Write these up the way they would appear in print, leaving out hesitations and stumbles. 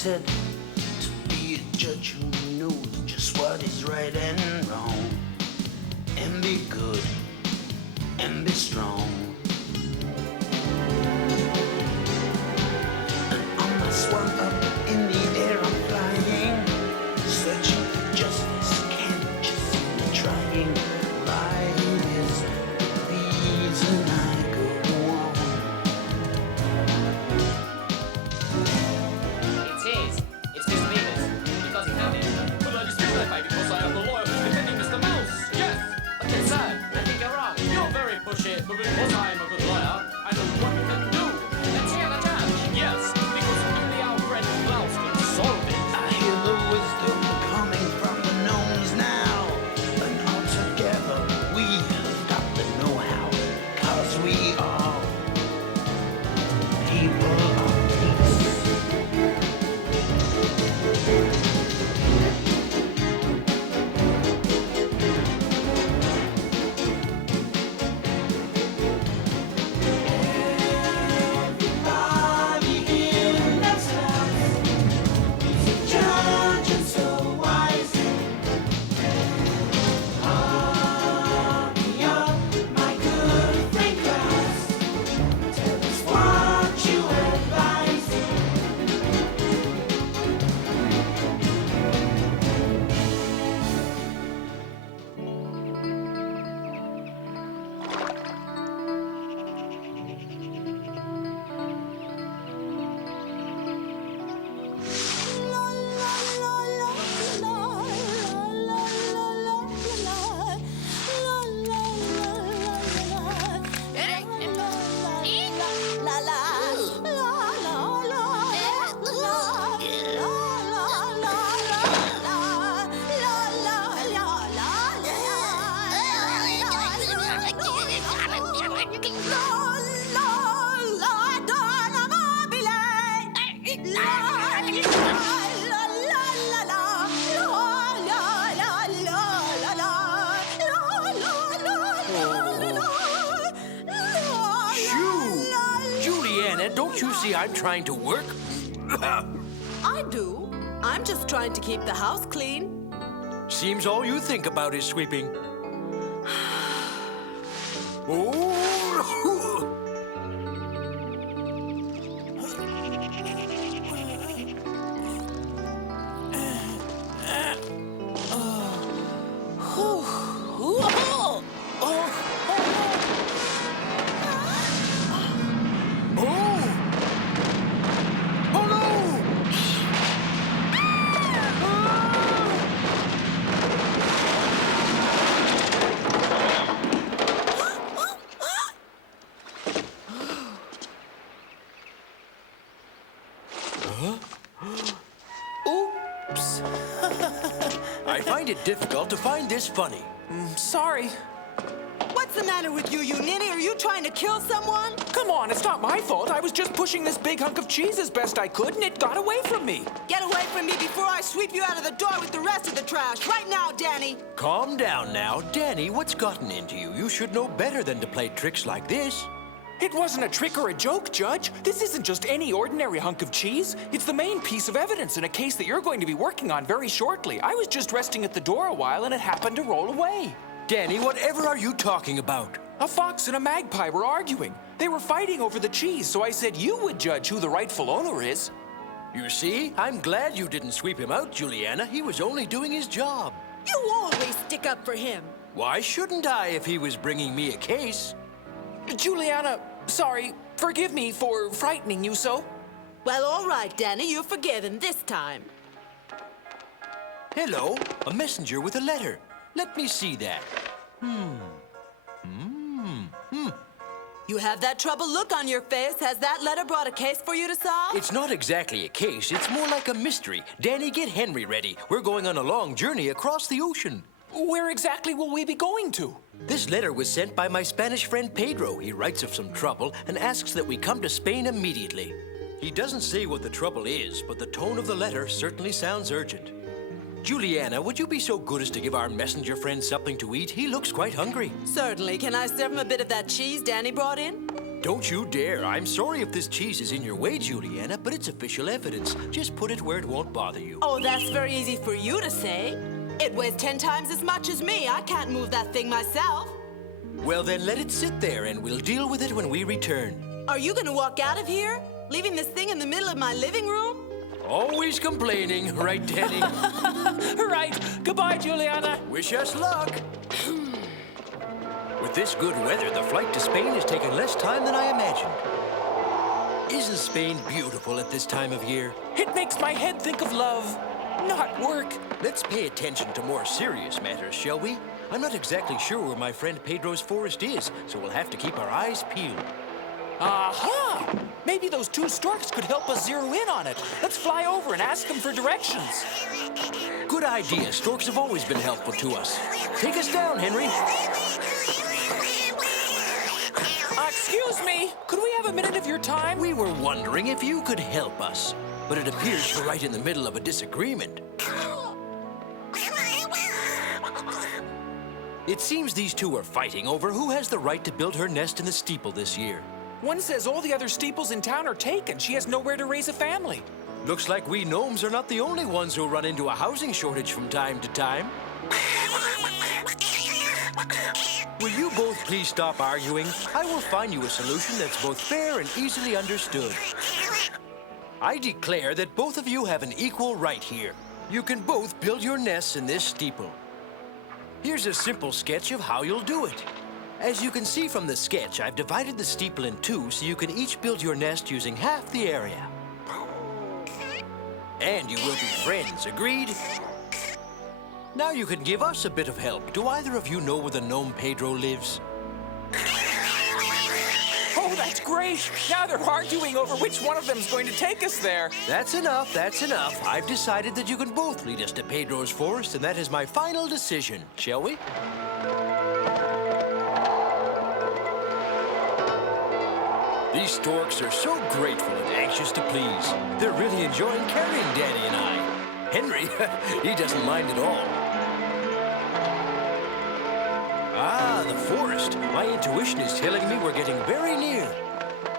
appointed to be a judge who knows just what is right and wrong, and be good and be strong. And on my swan up in the air I'm flying, searching for justice, can't you see me trying? Right is the reason I go on. It is. It's Mr. Beavers. Because he found it. But I dispute that, mate, because I am the lawyer who's defending Mr. Mouse. Yes. But then, sir, I think you're wrong. You're very pushy, but because I am a good lawyer, I know what we can do. Let's hear the judge. Yes, because only our friend Klaus can solve it. I hear the wisdom coming from the gnomes now, and all together we have got the know-how, 'cause we are people of peace. Everybody in this house is a judge and so wise. Hurry up, my good friend Klaus. Tell us what you advise. Juliana, don't you see I'm trying to work? I do. I'm just trying to keep the house clean. Seems all you think about is sweeping. Oh. Oops. I find it difficult to find this funny. Sorry. What's the matter with you, you ninny? Are you trying to kill someone? Come on, it's not my fault. I was just pushing this big hunk of cheese as best I could, and it got away from me. Get away from me before I sweep you out of the door with the rest of the trash. Right now, Dany. Calm down now. Dany, what's gotten into you? You should know better than to play tricks like this. It wasn't a trick or a joke, Judge. This isn't just any ordinary hunk of cheese. It's the main piece of evidence in a case that you're going to be working on very shortly. I was just resting at the door a while, and it happened to roll away. Dany, whatever are you talking about? A fox and a magpie were arguing. They were fighting over the cheese, so I said you would judge who the rightful owner is. You see, I'm glad you didn't sweep him out, Juliana. He was only doing his job. You always stick up for him. Why shouldn't I if he was bringing me a case? Juliana, sorry, forgive me for frightening you so. Well, all right, Dany, you're forgiven this time. Hello, a messenger with a letter. Let me see that. You have that troubled look on your face. Has that letter brought a case for you to solve? It's not exactly a case. It's more like a mystery. Dany, get Henry ready. We're going on a long journey across the ocean. Where exactly will we be going to? This letter was sent by my Spanish friend Pedro. He writes of some trouble and asks that we come to Spain immediately. He doesn't say what the trouble is, but the tone of the letter certainly sounds urgent. Juliana, would you be so good as to give our messenger friend something to eat? He looks quite hungry. Certainly. Can I serve him a bit of that cheese Dany brought in? Don't you dare. I'm sorry if this cheese is in your way, Juliana, but it's official evidence. Just put it where it won't bother you. Oh, that's very easy for you to say. It weighs 10 times as much as me. I can't move that thing myself. Well, then let it sit there, and we'll deal with it when we return. Are you gonna walk out of here, leaving this thing in the middle of my living room? Always complaining, right, Dany? Right. Goodbye, Juliana. Wish us luck. With this good weather, the flight to Spain has taken less time than I imagined. Isn't Spain beautiful at this time of year? It makes my head think of love, not work. Let's pay attention to more serious matters, shall we? I'm not exactly sure where my friend Pedro's forest is, so we'll have to keep our eyes peeled. Aha! Maybe those two storks could help us zero in on it. Let's fly over and ask them for directions. Good idea. Storks have always been helpful to us. Take us down, Henry. Excuse me, could we have a minute of your time? We were wondering if you could help us, but it appears you're right in the middle of a disagreement. It seems these two are fighting over who has the right to build her nest in the steeple this year. One says all the other steeples in town are taken. She has nowhere to raise a family. Looks like we gnomes are not the only ones who run into a housing shortage from time to time. Will you both please stop arguing? I will find you a solution that's both fair and easily understood. I declare that both of you have an equal right here. You can both build your nests in this steeple. Here's a simple sketch of how you'll do it. As you can see from the sketch, I've divided the steeple in two so you can each build your nest using half the area. And you will be friends, agreed? Now you can give us a bit of help. Do either of you know where the gnome Pedro lives? Oh, that's great! Now they're arguing over which one of them's going to take us there. That's enough, that's enough. I've decided that you can both lead us to Pedro's forest, and that is my final decision. Shall we? These storks are so grateful and anxious to please. They're really enjoying carrying Dany and I. Henry, he doesn't mind at all. Ah, the forest. My intuition is telling me we're getting very near.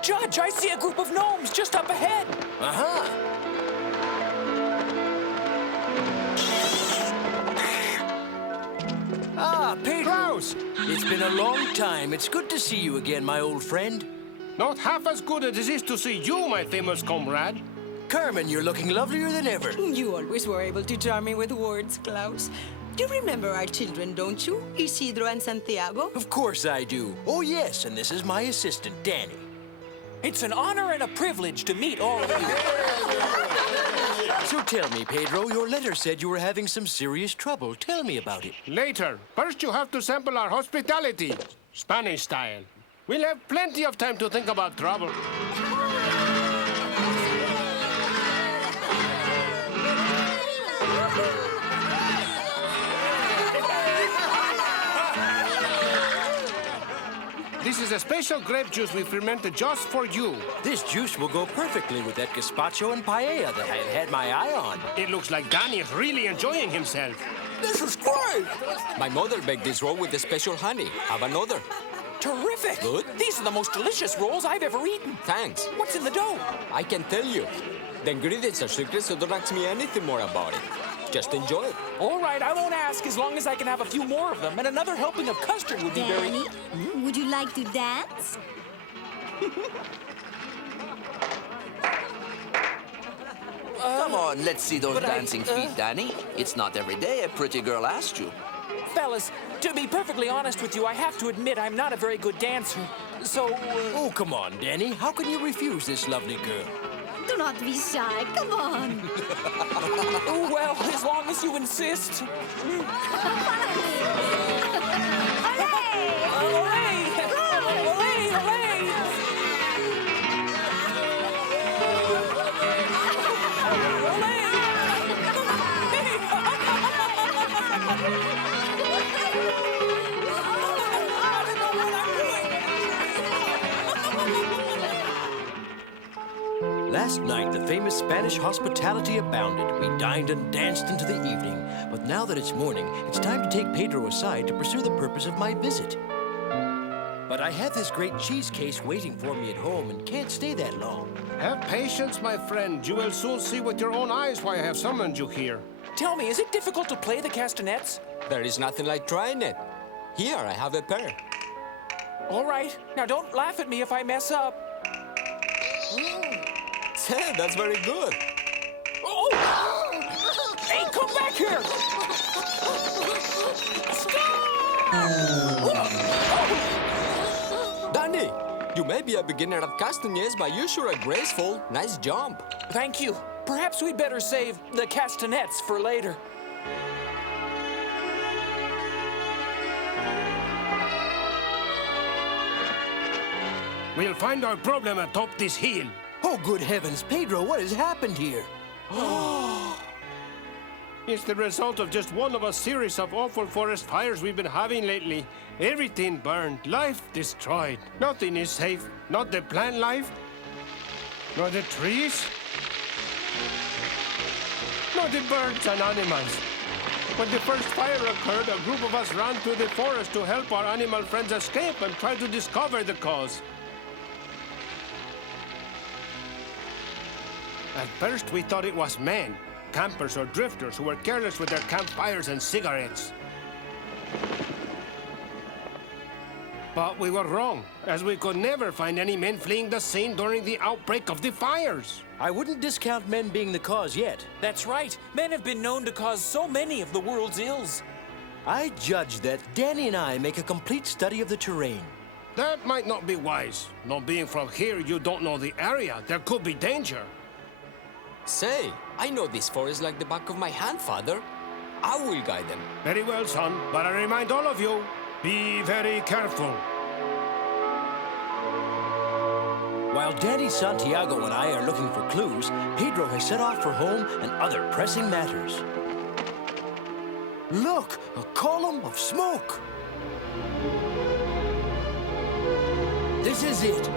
Judge, I see a group of gnomes just up ahead. Uh-huh. Ah, Pedro. Klaus! It's been a long time. It's good to see you again, my old friend. Not half as good as it is to see you, my famous comrade. Carmen, you're looking lovelier than ever. You always were able to charm me with words, Klaus. You remember our children, don't you? Isidro and Santiago? Of course I do. Oh, yes, and this is my assistant, Dany. It's an honor and a privilege to meet all of you. So tell me, Pedro, your letter said you were having some serious trouble. Tell me about it. Later. First, you have to sample our hospitality. Spanish style. We'll have plenty of time to think about trouble. This is a special grape juice we fermented just for you. This juice will go perfectly with that gazpacho and paella that I've had my eye on. It looks like Dany is really enjoying himself. This is great! My mother baked this roll with the special honey. Have another. Terrific! Good. These are the most delicious rolls I've ever eaten. Thanks. What's in the dough? I can tell you. The ingredients are secret, so don't ask me anything more about it. Just enjoy it. All right, I won't ask as long as I can have a few more of them, and another helping of custard would be very... Dany, would you like to dance? Come on, let's see those but dancing feet, Dany. It's not every day a pretty girl asks you. Fellas, to be perfectly honest with you, I have to admit I'm not a very good dancer. So, Oh, come on, Dany. How can you refuse this lovely girl? Do not be shy. Come on. oh, well, as long as you insist. Last night, the famous Spanish hospitality abounded. We dined and danced into the evening. But now that it's morning, it's time to take Pedro aside to pursue the purpose of my visit. But I I have this great cheese case waiting for me at home and can't stay that long. Have patience, my friend. You will soon see with your own eyes why I have summoned you here. Tell me, is it difficult to play the castanets? There is nothing like trying it. Here, I have a pair. All right. Now, don't laugh at me if I mess up. That's very good. Oh! Hey, come back here! Dany, you may be a beginner at castanets, but you sure are graceful. Nice jump. Thank you. Perhaps we'd better save the castanets for later. We'll find our problem atop this hill. Oh, good heavens, Pedro, what has happened here? It's the result of just one of a series of awful forest fires we've been having lately. Everything burned, life destroyed. Nothing is safe. Not the plant life, nor the trees, nor the birds and animals. When the first fire occurred, a group of us ran through the forest to help our animal friends escape and try to discover the cause. At first, we thought it was men, campers or drifters who were careless with their campfires and cigarettes. But we were wrong, as we could never find any men fleeing the scene during the outbreak of the fires. I wouldn't discount men being the cause yet. That's right. Men have been known to cause so many of the world's ills. I judge that Dany and I make a complete study of the terrain. That might not be wise. Not being from here, you don't know the area. There could be danger. Say, I know this forest like the back of my hand, Father. I will guide them. Very well, son. But I remind all of you, be very careful. While Dany, Santiago, and I are looking for clues, Pedro has set off for home and other pressing matters. Look! A column of smoke! This is it!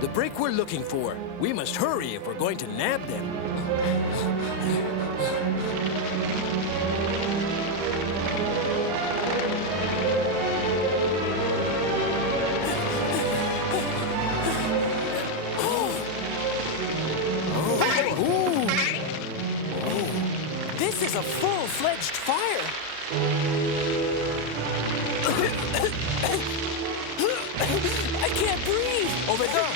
The break we're looking for. We must hurry if we're going to nab them. This is a full-fledged fire. I can't breathe. Over there.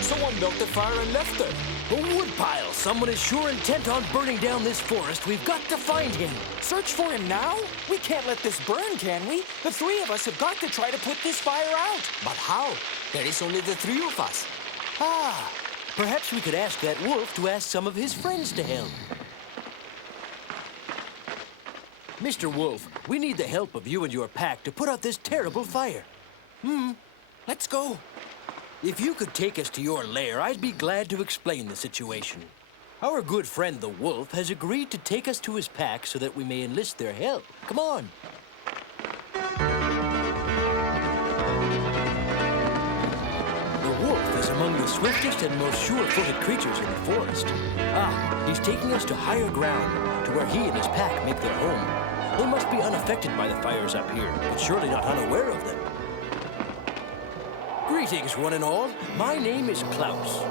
Someone built the fire and left it. A woodpile. Someone is sure intent on burning down this forest. We've got to find him. Search for him now? We can't let this burn, can we? The three of us have got to try to put this fire out. But how? There is only the three of us. Perhaps we could ask that wolf to ask some of his friends to help. Mr. Wolf, we need the help of you and your pack to put out this terrible fire. Let's go. If you could take us to your lair, I'd be glad to explain the situation. Our good friend, the wolf, has agreed to take us to his pack so that we may enlist their help. Come on. The wolf is among the swiftest and most sure-footed creatures in the forest. He's taking us to higher ground, to where he and his pack make their home. They must be unaffected by the fires up here, but surely not unaware of them. Greetings, one and all. My name is Klaus.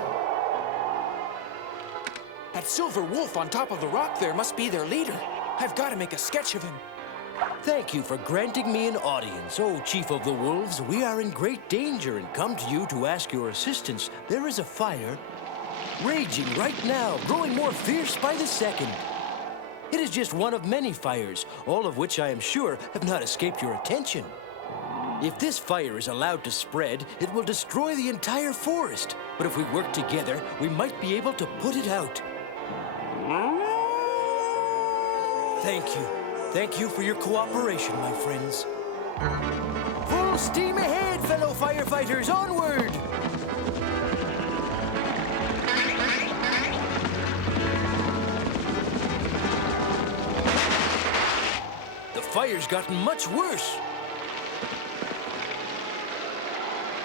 That silver wolf on top of the rock there must be their leader. I've got to make a sketch of him. Thank you for granting me an audience, oh Chief of the Wolves. We are in great danger and come to you to ask your assistance. There is a fire raging right now, growing more fierce by the second. It is just one of many fires, all of which I am sure have not escaped your attention. If this fire is allowed to spread, it will destroy the entire forest. But if we work together, we might be able to put it out. Thank you. Thank you for your cooperation, my friends. Full steam ahead, fellow firefighters, onward! The fire's gotten much worse.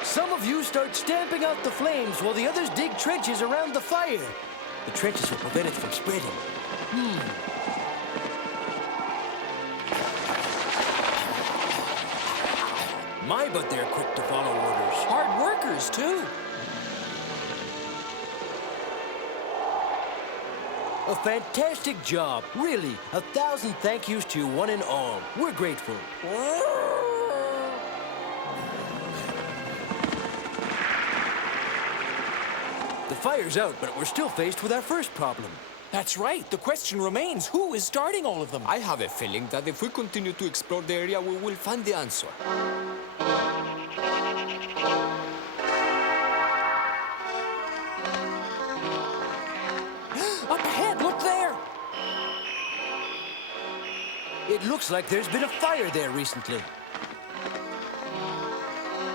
Some of you start stamping out the flames while the others dig trenches around the fire. The trenches will prevent it from spreading. My, but they're quick to follow orders. Hard workers, too. A fantastic job. Really, 1,000 thank yous to you one and all. We're grateful. The fire's out, but we're still faced with our first problem. That's right. The question remains, who is starting all of them? I have a feeling that if we continue to explore the area, we will find the answer. Up ahead, look there! It looks like there's been a fire there recently.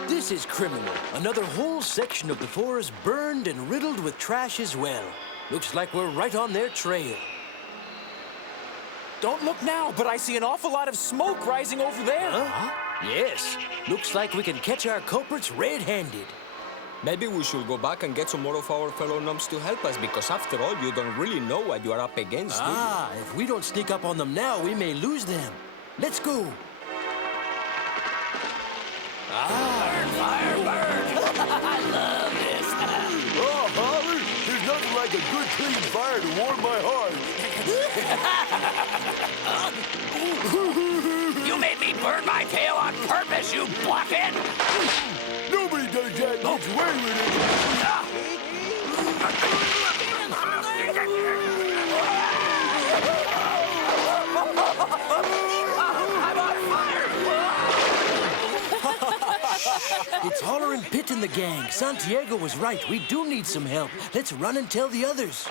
This is criminal. Another whole section of the forest burned and riddled with trash as well. Looks like we're right on their trail. Don't look now, but I see an awful lot of smoke rising over there. Huh? Yes. Looks like we can catch our culprits red-handed. Maybe we should go back and get some more of our fellow gnomes to help us, because after all, you don't really know what you are up against, do you? If we don't sneak up on them now, we may lose them. Let's go. Burn, fire, burn! I love this. Oh, Holler, there's nothing like a good clean fire to warm my heart. You made me burn my tail on purpose, you blockhead! Nobody does that. Gets away with it. I'm on fire! It's Holler and Pitt and the gang. Santiago was right. We do need some help. Let's run and tell the others.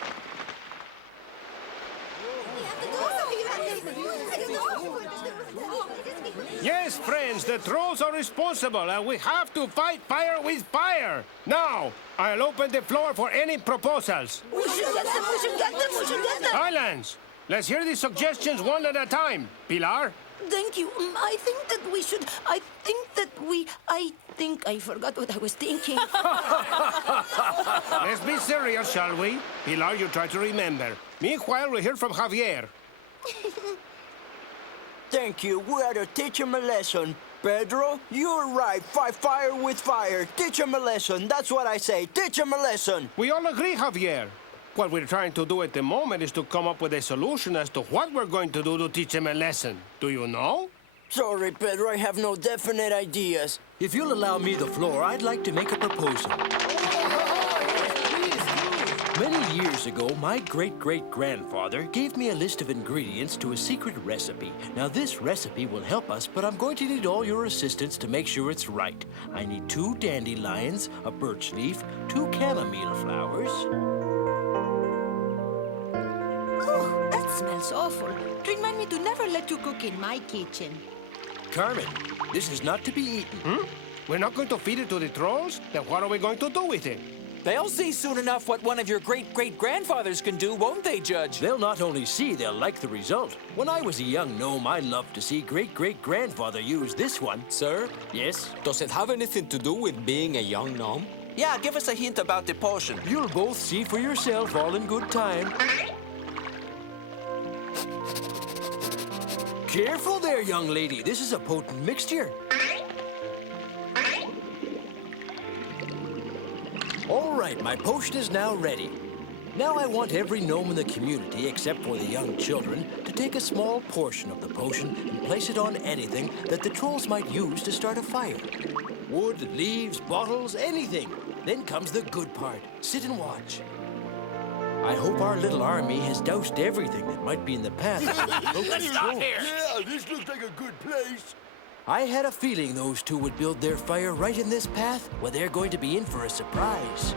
Yes, friends, the trolls are responsible, and we have to fight fire with fire. Now, I'll open the floor for any proposals. We should get them, we should get them, we should get them. Silence! Let's hear the suggestions one at a time. Pilar? Thank you. I think I forgot what I was thinking. Let's be serious, shall we? Pilar, you try to remember. Meanwhile, we'll hear from Javier. Thank you. We ought to teach him a lesson. Pedro, you're right. Fight fire with fire. Teach him a lesson. That's what I say. Teach him a lesson. We all agree, Javier. What we're trying to do at the moment is to come up with a solution as to what we're going to do to teach him a lesson. Do you know? Sorry, Pedro. I have no definite ideas. If you'll allow me the floor, I'd like to make a proposal. Many years ago, my great-great-grandfather gave me a list of ingredients to a secret recipe. Now, this recipe will help us, but I'm going to need all your assistance to make sure it's right. I need 2 dandelions, a birch leaf, 2 chamomile flowers. Oh, that smells awful. Remind me to never let you cook in my kitchen. Carmen, this is not to be eaten. We're not going to feed it to the trolls? Then what are we going to do with it? They'll see soon enough what one of your great-great-grandfathers can do, won't they, Judge? They'll not only see, they'll like the result. When I was a young gnome, I loved to see great-great-grandfather use this one. Sir? Yes? Does it have anything to do with being a young gnome? Yeah, give us a hint about the potion. You'll both see for yourself, all in good time. Careful there, young lady. This is a potent mixture. All right, my potion is now ready. Now I want every gnome in the community, except for the young children, to take a small portion of the potion and place it on anything that the trolls might use to start a fire. Wood, leaves, bottles, anything. Then comes the good part. Sit and watch. I hope our little army has doused everything that might be in the path. Let's stop here! Yeah, this looks like a good place. I had a feeling those 2 would build their fire right in this path. Well, they're going to be in for a surprise.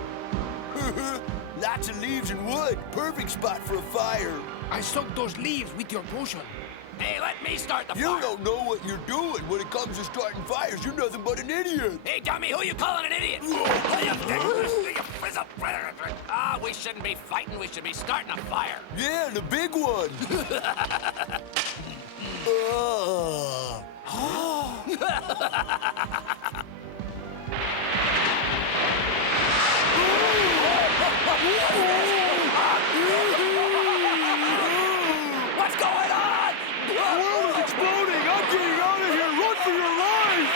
Lots of leaves and wood. Perfect spot for a fire. I soaked those leaves with your potion. Hey, let me start the You fire! don't know what you're doing when it comes to starting fires. You're nothing but an idiot. Hey, dummy, who you calling an idiot? We shouldn't be fighting. We should be starting a fire. Yeah, the big one. What's going on? The world is exploding. I'm getting out of here. Run for your life.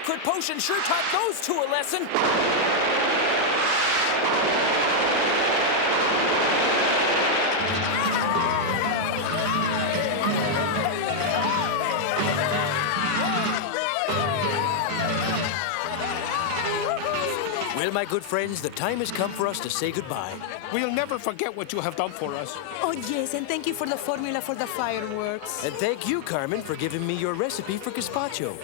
secret potion sure taught those two a lesson. Well, my good friends, the time has come for us to say goodbye. We'll never forget what you have done for us. Oh, yes, and thank you for the formula for the fireworks. And thank you, Carmen, for giving me your recipe for gazpacho.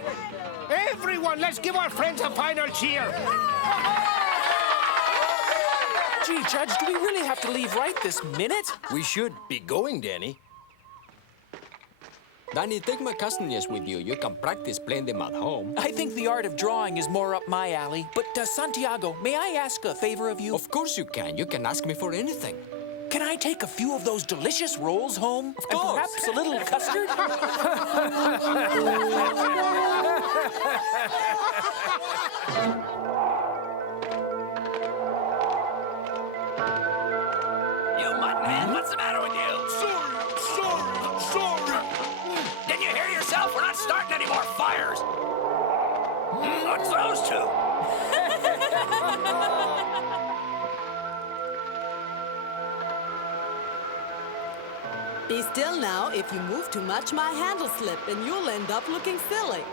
Everyone, let's give our friends a final cheer. Gee, Judge, do we really have to leave right this minute? We should be going, Dany. Dany, take my castanhas with you. You can practice playing them at home. I think the art of drawing is more up my alley. But, Santiago, may I ask a favor of you? Of course you can. You can ask me for anything. Can I take a few of those delicious rolls home? Of and course. perhaps a little custard? You mutt man, what's the matter with you? Sorry. Didn't you hear yourself? We're not starting any more fires. What's those two? Be still now. If you move too much, my hand will slip, and you'll end up looking silly.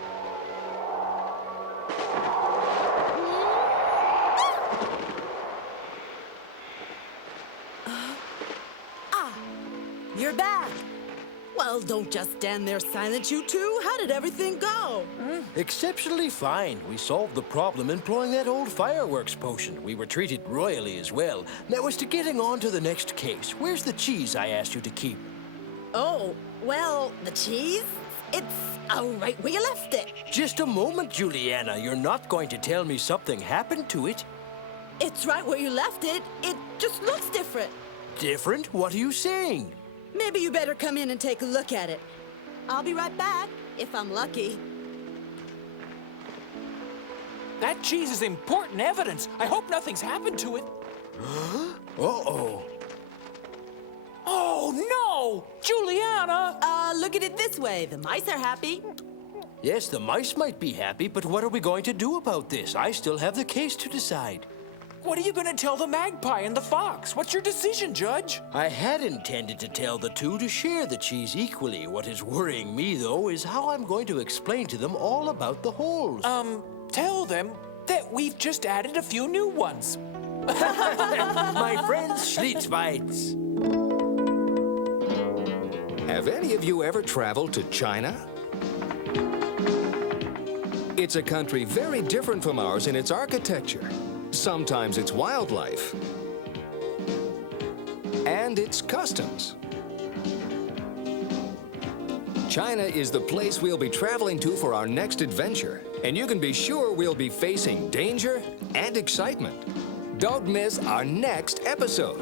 You're back. Well, don't just stand there silent, you two. How did everything go? Exceptionally fine. We solved the problem employing that old fireworks potion. We were treated royally as well. Now, as to getting on to the next case, where's the cheese I asked you to keep? Oh, well, the cheese? It's right where you left it. Just a moment, Juliana. You're not going to tell me something happened to it? It's right where you left it. It just looks different. Different? What are you saying? Maybe you better come in and take a look at it. I'll be right back, if I'm lucky. That cheese is important evidence. I hope nothing's happened to it. Uh-oh. Oh, no! Juliana! Look at it this way. The mice are happy. Yes, the mice might be happy, but what are we going to do about this? I still have the case to decide. What are you going to tell the magpie and the fox? What's your decision, Judge? I had intended to tell the two to share the cheese equally. What is worrying me, though, is how I'm going to explain to them all about the holes. Tell them that we've just added a few new ones. My friends, Schlitzweitz. Have any of you ever traveled to China? It's a country very different from ours in its architecture. Sometimes it's wildlife. And its customs. China is the place we'll be traveling to for our next adventure. And you can be sure we'll be facing danger and excitement. Don't miss our next episode.